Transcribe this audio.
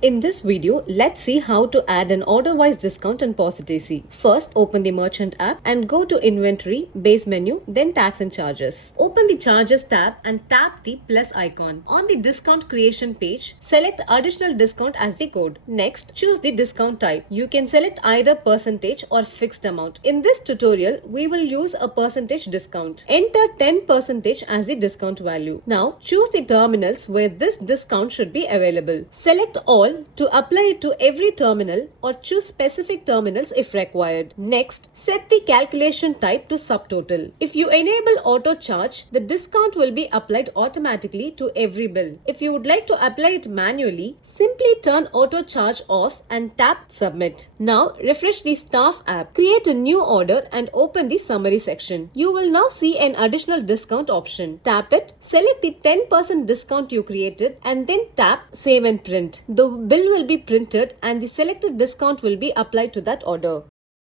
In this video, let's see how to add an order-wise discount in Positeasy. First, open the Merchant app and go to Inventory, Base menu, then Tax and Charges. Open the Charges tab and tap the plus icon. On the discount creation page, select additional discount as the code. Next, choose the discount type. You can select either percentage or fixed amount. In this tutorial, we will use a percentage discount. Enter 10% as the discount value. Now, choose the terminals where this discount should be available. Select all to apply it to every terminal or choose specific terminals if required. Next, set the calculation type to subtotal. If you enable auto charge, the discount will be applied automatically to every bill. If you would like to apply it manually, simply turn auto charge off and tap submit. Now refresh the staff app, create a new order and open the summary section. You will now see an additional discount option. Tap it, select the 10% discount you created and then tap save and print. The bill will be printed and the selected discount will be applied to that order.